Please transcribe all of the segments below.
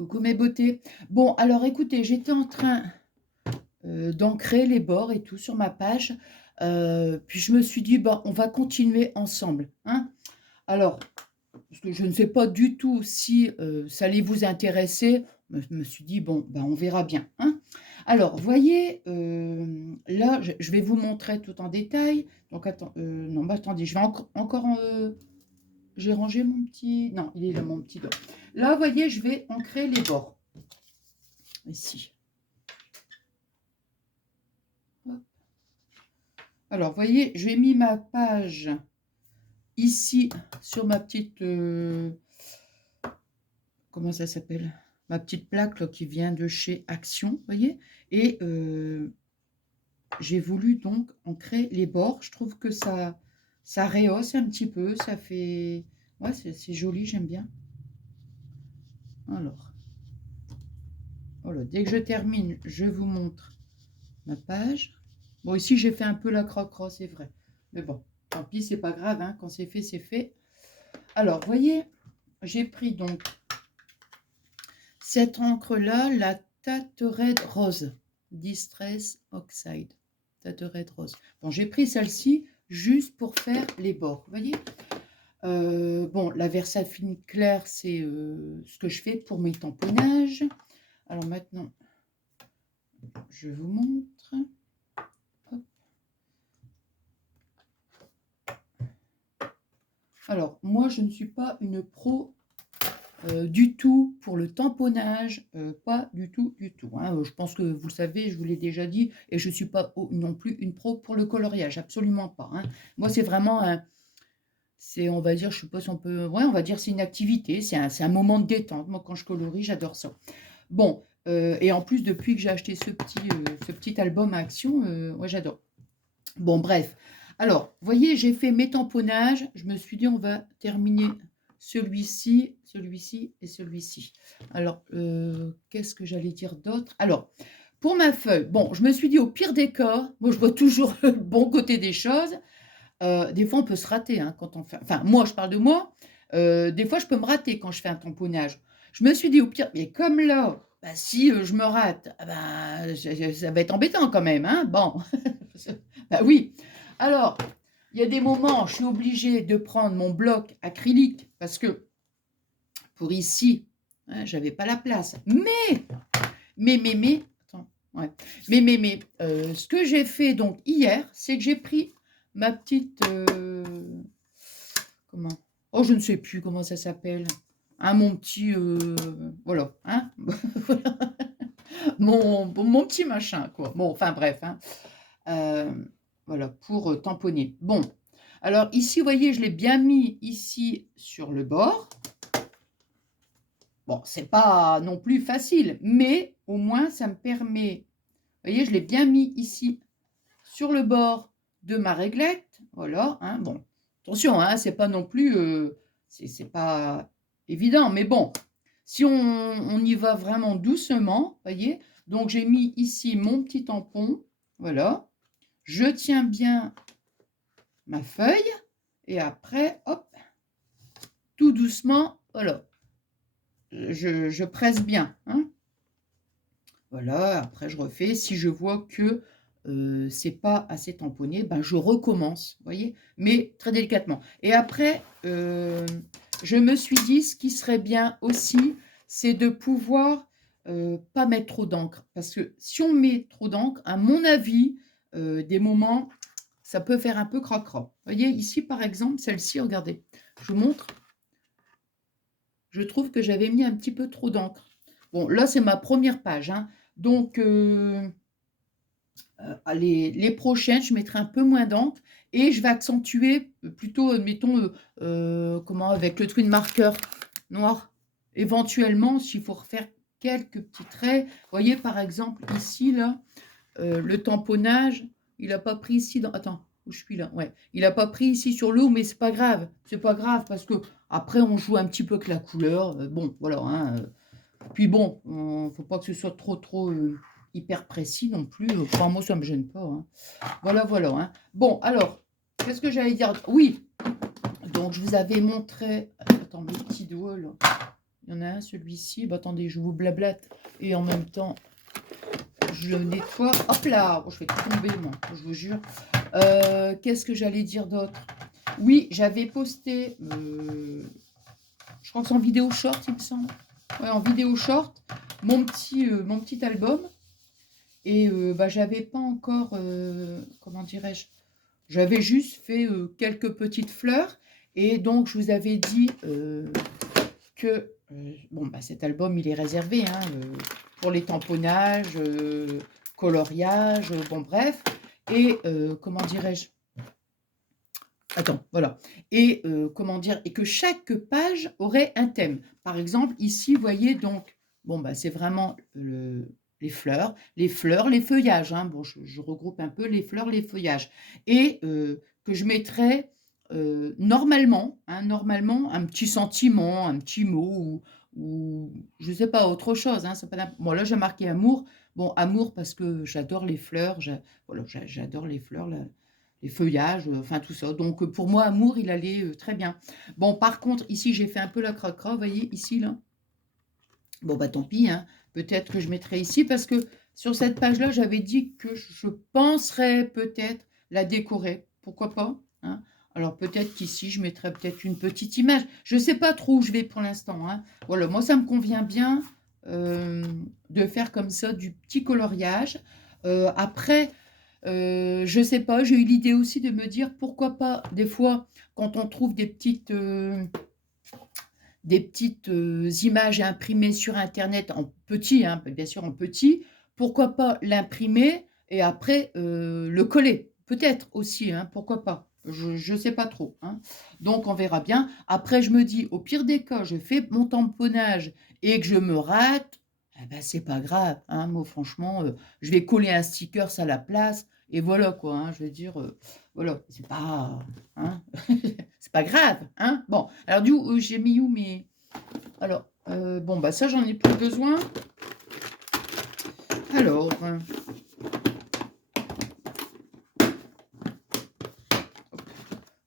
Coucou mes beautés. Bon, alors écoutez, j'étais en train d'ancrer les bords et tout sur ma page. Puis je me suis dit, bah, on va continuer ensemble, hein. Alors, parce que je ne sais pas du tout si ça allait vous intéresser, je me suis dit, bon, bah, on verra bien, hein. Alors, voyez, là, je vais vous montrer tout en détail. Donc, attends, non, bah, attendez, je vais encore j'ai rangé mon petit... Non, il est là, mon petit doigt. Là, voyez, je vais ancrer les bords. Ici. Hop. Alors, voyez, j'ai mis ma page ici sur ma petite... comment ça s'appelle? Ma petite plaque là, qui vient de chez Action, voyez. Et j'ai voulu donc ancrer les bords. Je trouve que ça rehausse un petit peu. Ça fait... Ouais, c'est joli, j'aime bien. Alors... Voilà, dès que je termine, je vous montre ma page. Bon, ici, j'ai fait un peu la croque-croix, c'est vrai. Mais bon, tant pis, c'est pas grave, hein. Quand c'est fait, c'est fait. Alors, voyez, j'ai pris donc cette encre-là, la Taterade Rose. Distress Oxide. Taterade Rose. Bon, j'ai pris celle-ci juste pour faire les bords, vous voyez. Bon, la Versafine claire, c'est ce que je fais pour mes tamponnages. Alors maintenant, je vous montre. Hop. Alors, moi, je ne suis pas une pro du tout pour le tamponnage, pas du tout, du tout, hein. Je pense que vous le savez, je vous l'ai déjà dit, et je ne suis pas non plus une pro pour le coloriage, absolument pas, hein. Moi, c'est vraiment un... C'est, on va dire, je sais pas si on peut... Ouais, on va dire c'est une activité, c'est un moment de détente. Moi, quand je colorie, j'adore ça. Bon, et en plus, depuis que j'ai acheté ce petit album à Action, ouais, j'adore. Bon, bref. Alors, voyez, j'ai fait mes tamponnages. Je me suis dit, on va terminer celui-ci, celui-ci et celui-ci. Alors, qu'est-ce que j'allais dire d'autre? Alors, pour ma feuille, bon, je me suis dit, au pire des cas, moi, je vois toujours le bon côté des choses. Des fois, on peut se rater, hein, quand on fait... Enfin, moi, je parle de moi. Des fois, je peux me rater quand je fais un tamponnage. Je me suis dit, au pire, mais comme là, bah, si je me rate, ah bah, ça va être embêtant quand même, hein. Bon, bah oui. Alors, il y a des moments, je suis obligée de prendre mon bloc acrylique parce que pour ici, hein, j'avais pas la place. Attends, ouais. Ce que j'ai fait donc hier, c'est que j'ai pris ma petite, comment? Oh, je ne sais plus comment ça s'appelle. Hein, mon petit, voilà, hein. Voilà. Mon petit machin, quoi. Bon, enfin bref, hein. Voilà, pour tamponner. Bon, alors ici, vous voyez, je l'ai bien mis ici sur le bord. Bon, c'est pas non plus facile, mais au moins, ça me permet... Vous voyez, je l'ai bien mis ici sur le bord de ma réglette. Voilà, hein, bon. Attention, hein, c'est pas non plus... c'est pas évident, mais bon. Si on y va vraiment doucement, voyez. Donc, j'ai mis ici mon petit tampon. Voilà. Je tiens bien ma feuille. Et après, hop, tout doucement, voilà. Je presse bien, hein. Voilà, après je refais. Si je vois que c'est pas assez tamponné, ben je recommence, vous voyez, mais très délicatement. Et après, je me suis dit, ce qui serait bien aussi, c'est de pouvoir pas mettre trop d'encre. Parce que si on met trop d'encre, à mon avis, des moments, ça peut faire un peu croque-croque. Vous voyez, ici par exemple, celle-ci, regardez, je vous montre. Je trouve que j'avais mis un petit peu trop d'encre. Bon, là, c'est ma première page, hein. Donc, les prochaines, je mettrai un peu moins d'encre et je vais accentuer plutôt, mettons, comment, avec le twin marker noir. Éventuellement, s'il faut refaire quelques petits traits. Vous voyez, par exemple, ici, là, le tamponnage, il n'a pas pris ici. Attends, où je suis là? Ouais, il n'a pas pris ici sur le haut, mais c'est pas grave. C'est pas grave parce que après, on joue un petit peu avec la couleur. Bon, voilà, hein. Puis bon, faut pas que ce soit trop hyper précis non plus. Enfin, moi, ça me gêne pas, hein. Voilà, voilà, hein. Bon, alors, qu'est-ce que j'allais dire? Oui, donc je vous avais montré... Attends, mes petits doigts, là. Il y en a un, celui-ci. Bah, attendez, je vous blablate. Et en même temps, je le nettoie. Hop là, oh, je fais tomber, moi, je vous jure. Qu'est-ce que j'allais dire d'autre? Oui, j'avais posté, je crois que c'est en vidéo short, il me semble. Ouais, en vidéo short, mon petit album. Et bah, j'avais pas encore, comment dirais-je, j'avais juste fait quelques petites fleurs. Et donc, je vous avais dit que bon, bah, cet album, il est réservé hein, pour les tamponnages, coloriage, bon, bref. Et comment dirais-je, attends, voilà. Et comment dire, et que chaque page aurait un thème. Par exemple, ici, vous voyez, donc, bon, bah, c'est vraiment les fleurs, les feuillages. Hein. Bon, je regroupe un peu les fleurs, les feuillages. Et que je mettrais normalement, hein, normalement, un petit sentiment, un petit mot, ou je ne sais pas, autre chose. Hein, bon, là, j'ai marqué amour. Bon, amour parce que j'adore les fleurs, voilà, j'adore les fleurs, là, les feuillages, enfin tout ça. Donc pour moi, amour, il allait très bien. Bon, par contre, ici, j'ai fait un peu la cracra, vous voyez, ici, là. Bon, bah tant pis, hein. Peut-être que je mettrai ici, parce que sur cette page-là, j'avais dit que je penserais peut-être la décorer. Pourquoi pas, hein. Alors peut-être qu'ici, je mettrai peut-être une petite image. Je ne sais pas trop où je vais pour l'instant, hein. Voilà, moi, ça me convient bien de faire comme ça du petit coloriage. Après, je sais pas, j'ai eu l'idée aussi de me dire pourquoi pas, des fois, quand on trouve des petites images imprimées sur Internet en petit, hein, bien sûr en petit, pourquoi pas l'imprimer et après le coller, peut-être aussi, hein, pourquoi pas. Je ne sais pas trop. Hein. Donc on verra bien. Après, je me dis, au pire des cas, je fais mon tamponnage et que je me rate, eh ben, c'est pas grave. Hein, moi, franchement, je vais coller un sticker à la place et voilà quoi. Hein, je veux dire, voilà, c'est pas. Hein, c'est pas grave. Hein. Bon, alors du coup, j'ai mis où mes. Alors, bon, bah ça, j'en ai plus besoin. Alors,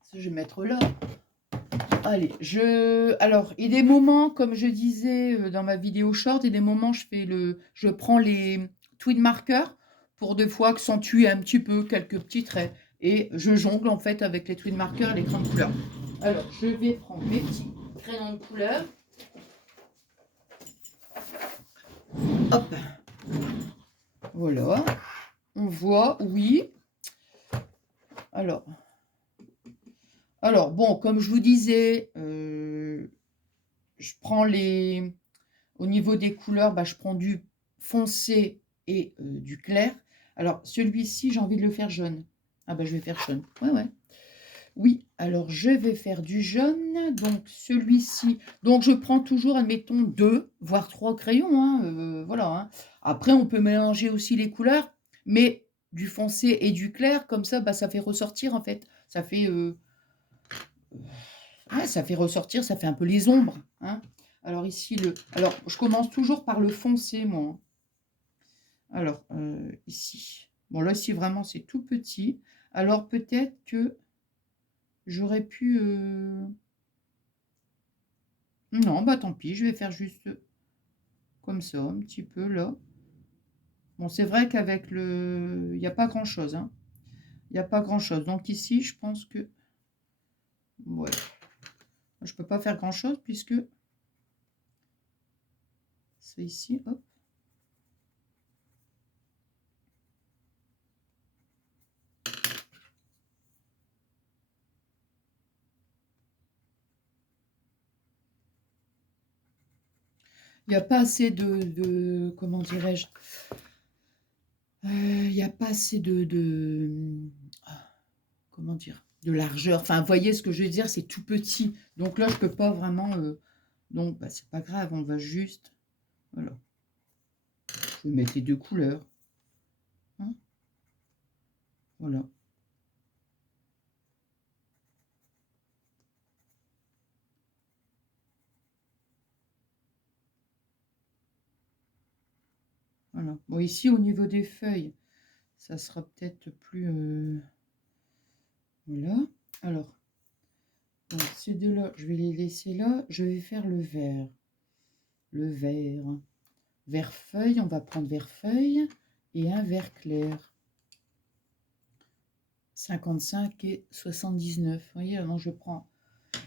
ça, je vais mettre là. Allez, alors, il y a des moments, comme je disais dans ma vidéo short, et des moments, je prends les twin markers pour des fois accentuer un petit peu quelques petits traits. Et je jongle en fait avec les twin markers et les crayons de couleur. Alors, je vais prendre mes petits crayons de couleur. Hop. Voilà. On voit, oui. Alors, bon, comme je vous disais, je prends au niveau des couleurs, bah, je prends du foncé et du clair. Alors, celui-ci, j'ai envie de le faire jaune. Ah bah, je vais faire jaune. Ouais, ouais. Oui, alors je vais faire du jaune. Donc, celui-ci. Donc, je prends toujours, admettons, 2, voire 3 crayons. Hein, voilà. Hein. Après, on peut mélanger aussi les couleurs, mais du foncé et du clair, comme ça, bah, ça fait ressortir, en fait. Ça fait ressortir, ça fait un peu les ombres. Hein. Alors ici, alors je commence toujours par le foncé, moi. Alors, ici. Bon, là, ici, vraiment, c'est tout petit. Alors, peut-être que j'aurais pu... Non, bah tant pis, je vais faire juste comme ça, un petit peu, là. Bon, c'est vrai qu'avec le... Il n'y a pas grand-chose, hein. Il n'y a pas grand-chose. Donc ici, je pense que... Ouais. Je peux pas faire grand-chose puisque... C'est ici, hop. Il n'y a pas assez comment dirais-je, il n'y a pas assez comment dire, de largeur. Enfin, vous voyez ce que je veux dire, c'est tout petit. Donc là, je peux pas vraiment, donc bah, c'est pas grave, on va juste, voilà. Je vais mettre les 2 couleurs. Hein, voilà. Voilà. Bon, ici, au niveau des feuilles, ça sera peut-être plus, voilà. Alors, donc ces 2-là, je vais les laisser là. Je vais faire le vert. le vert. Vert feuille, on va prendre vert feuille et un vert clair. 55 et 79. Vous voyez, alors je prends.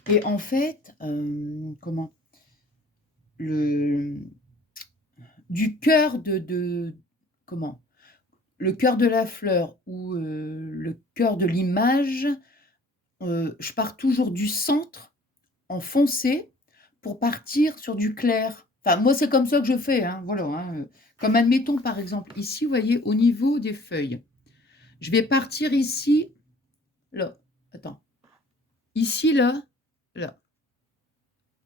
Et en fait, comment le du cœur comment le cœur de la fleur ou le cœur de l'image, je pars toujours du centre en foncé pour partir sur du clair. Enfin, moi, c'est comme ça que je fais, hein, voilà, hein, comme admettons, par exemple, ici, vous voyez, au niveau des feuilles. Je vais partir ici, là, attends, ici, là, là,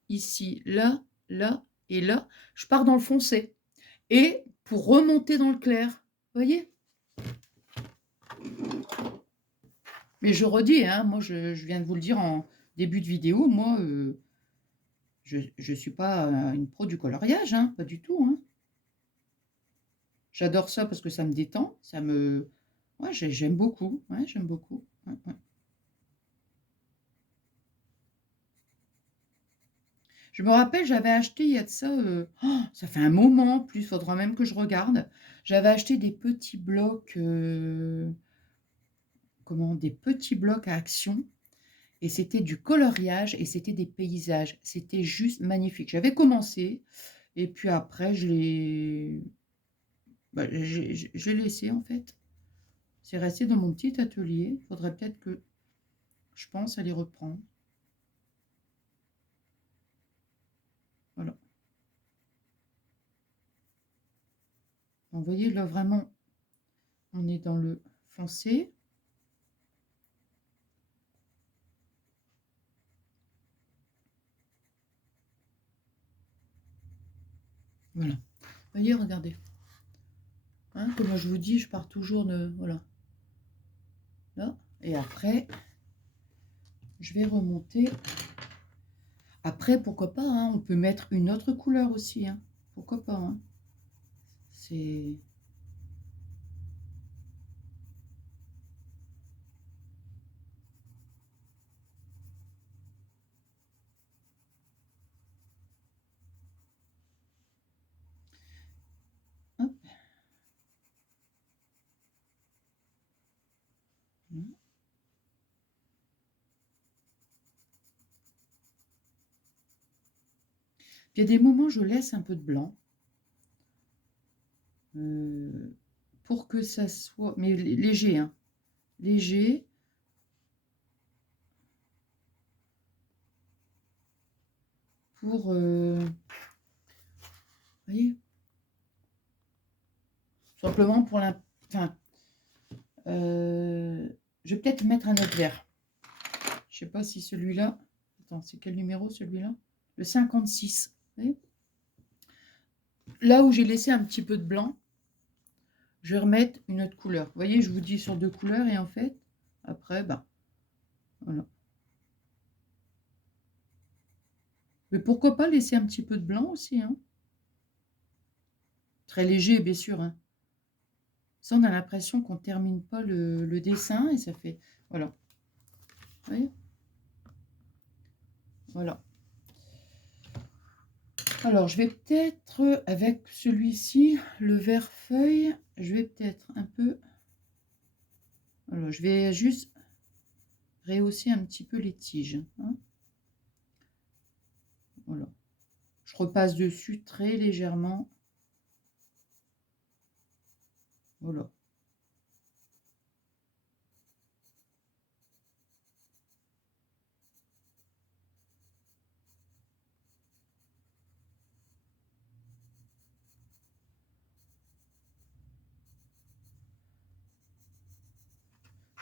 ici, là, là et là. Je pars dans le foncé. Et pour remonter dans le clair, vous voyez? Mais je redis, hein, moi, je viens de vous le dire en début de vidéo, moi, je suis pas, une pro du coloriage, hein, pas du tout, hein. J'adore ça parce que ça me détend, ça me ouais, j'aime beaucoup, ouais, j'aime beaucoup. Ouais, ouais. Je me rappelle, j'avais acheté il y a de ça, ça fait un moment en plus, faudra même que je regarde. J'avais acheté des petits blocs, comment? Des petits blocs à action et c'était du coloriage et c'était des paysages. C'était juste magnifique. J'avais commencé et puis après je l'ai bah, j'ai laissé en fait. C'est resté dans mon petit atelier. Il faudrait peut-être que je pense à les reprendre. Voilà. Donc, vous voyez, là, vraiment, on est dans le foncé. Voilà. Vous voyez, regardez. Hein, comme je vous dis, je pars toujours de... Voilà. Là. Et après, je vais remonter. Après, pourquoi pas, hein, on peut mettre une autre couleur aussi. Hein. Pourquoi pas. Hein. C'est... Hop. Puis il y a des moments, je laisse un peu de blanc. Pour que ça soit... Mais léger, hein. Léger. Pour... vous voyez? Simplement pour la... Enfin, je vais peut-être mettre un autre vert. Je sais pas si celui-là... Attends, c'est quel numéro celui-là? Le 56. Vous voyez? Là où j'ai laissé un petit peu de blanc, je vais remettre une autre couleur. Vous voyez, je vous dis sur 2 couleurs et en fait, après, bah, voilà. Mais pourquoi pas laisser un petit peu de blanc aussi, hein? Très léger, bien sûr, hein. Ça, on a l'impression qu'on ne termine pas le dessin et ça fait... Voilà. Vous voyez? Voilà. Alors, je vais peut-être, avec celui-ci, le vert feuille, je vais peut-être un peu... Alors, je vais juste rehausser un petit peu les tiges. Hein. Voilà. Je repasse dessus très légèrement. Voilà.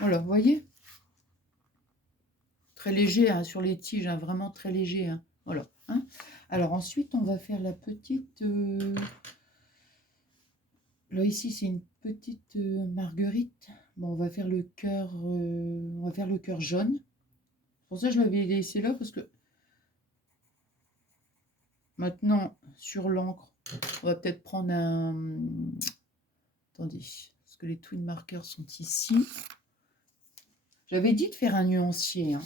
Voilà, vous voyez? Très léger hein, sur les tiges, hein, vraiment très léger. Hein. Voilà. Hein. Alors ensuite, on va faire la petite... Là, ici, c'est une petite marguerite. Bon, on va faire le cœur on va faire le cœur jaune. Pour ça, je l'avais laissé là parce que maintenant, sur l'encre, on va peut-être prendre un... Attendez, parce que les twin markers sont ici. J'avais dit de faire un nuancier, hein,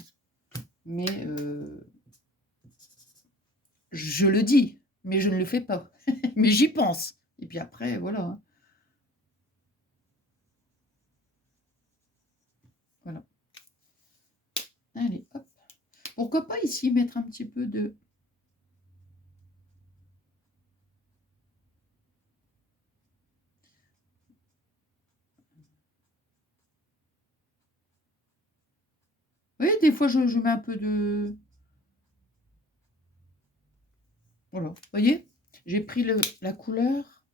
mais je le dis, mais je ne le fais pas. Mais j'y pense et puis après voilà, hein. Voilà. Allez, hop. Pourquoi pas ici mettre un petit peu de oui, des fois je mets un peu de voilà, vous voyez? J'ai pris la couleur,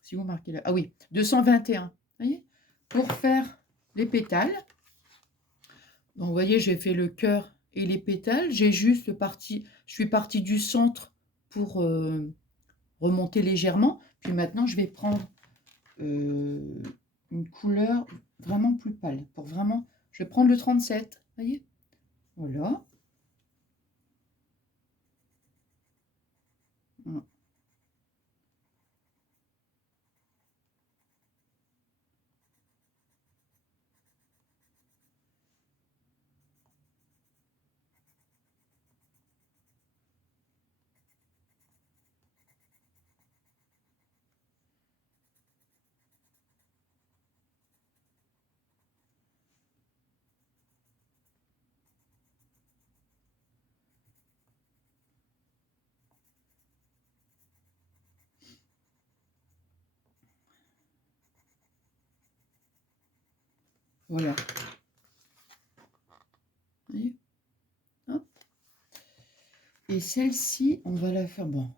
si vous marquez là, ah oui, 221, voyez? Pour faire les pétales. Donc vous voyez, j'ai fait le cœur et les pétales. J'ai juste je suis partie du centre pour remonter légèrement. Puis maintenant, je vais prendre une couleur vraiment plus pâle. Pour vraiment, je vais prendre le 37, voyez? Voilà. Voilà. Voilà. Vous voyez? Hop. Et celle-ci, on va la faire. Bon,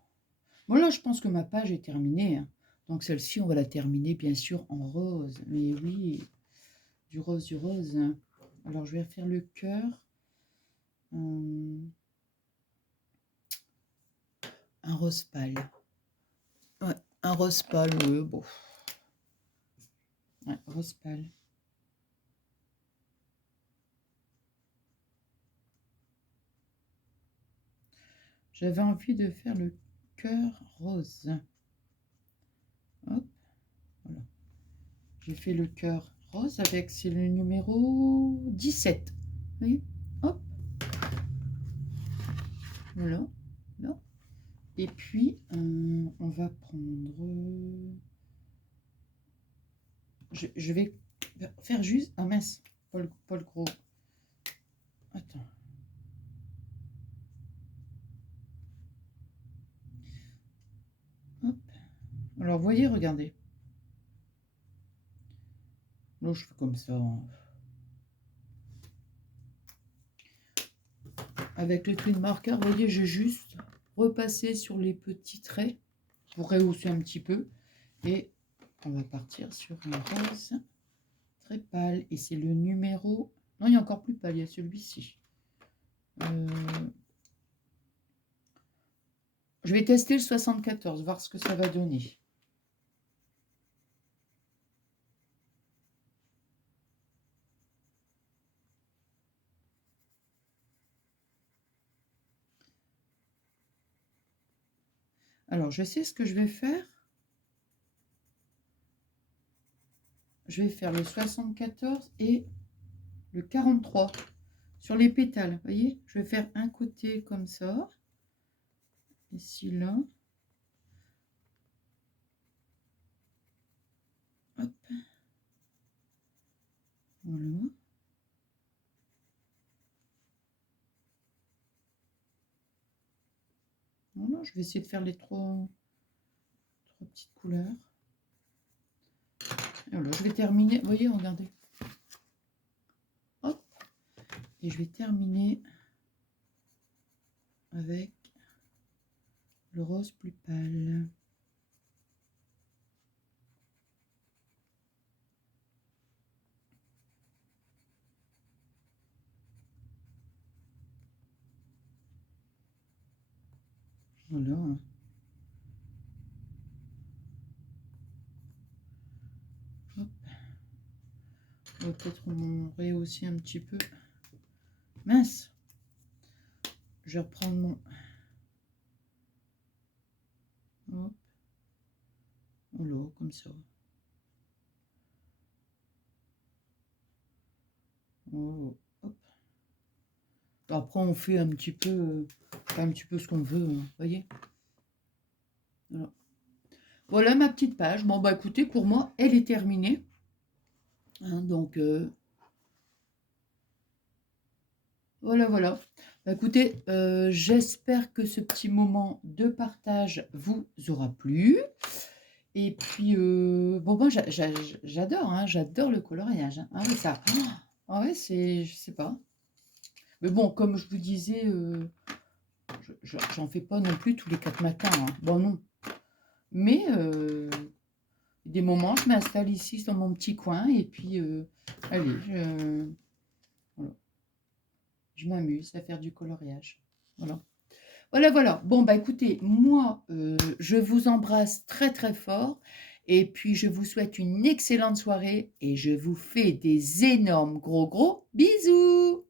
voilà, je pense que ma page est terminée, hein. Donc celle-ci, on va la terminer bien sûr en rose. Mais oui, du rose, du rose, hein. Alors je vais faire le cœur. Un rose pâle. Ouais, un rose pâle, bon. Ouais, rose pâle. J'avais envie de faire le cœur rose. Hop, voilà. J'ai fait le cœur rose avec, c'est le numéro 17. Vous voyez? Hop, voilà. Là. Et puis, on va prendre... Je vais faire juste... Ah mince, pas le gros. Attends. Hop. Alors, vous voyez, regardez. Là, je fais comme ça. Avec le twin marker, vous voyez, j'ai juste repassé sur les petits traits pour rehausser un petit peu. Et on va partir sur un rose très pâle. Et c'est le numéro... Non, il y a encore plus pâle, il y a celui-ci. Je vais tester le 74, voir ce que ça va donner. Alors, je sais ce que je vais faire. Je vais faire le 74 et le 43 sur les pétales. Vous voyez, je vais faire un côté comme ça. Ici, là. Hop. Voilà. Voilà, je vais essayer de faire les trois petites couleurs. Et voilà, je vais terminer. Vous voyez, regardez. Hop. Et je vais terminer avec le rose plus pâle. Voilà. Hop. On va peut-être rehausser un petit peu. Mince. Je vais reprendre mon... Hop. Voilà, comme ça. Oh, hop. Après, on fait un petit peu ce qu'on veut, vous voyez. Voilà. Voilà ma petite page. Bon, bah écoutez, pour moi, elle est terminée. Hein, donc, voilà, voilà. Bah, écoutez, j'espère que ce petit moment de partage vous aura plu. Et puis, bon, moi, j'adore, hein, j'adore le coloriage. Hein. Ah oui, ça. Ah ouais, c'est, je sais pas. Mais bon, comme je vous disais, j'en fais pas non plus tous les 4 matins. Hein. Bon, non. Mais des moments, je m'installe ici dans mon petit coin et puis, allez, voilà, je m'amuse à faire du coloriage. Voilà. Voilà, voilà. Bon, bah écoutez, moi, je vous embrasse très très fort et puis je vous souhaite une excellente soirée et je vous fais des énormes gros bisous.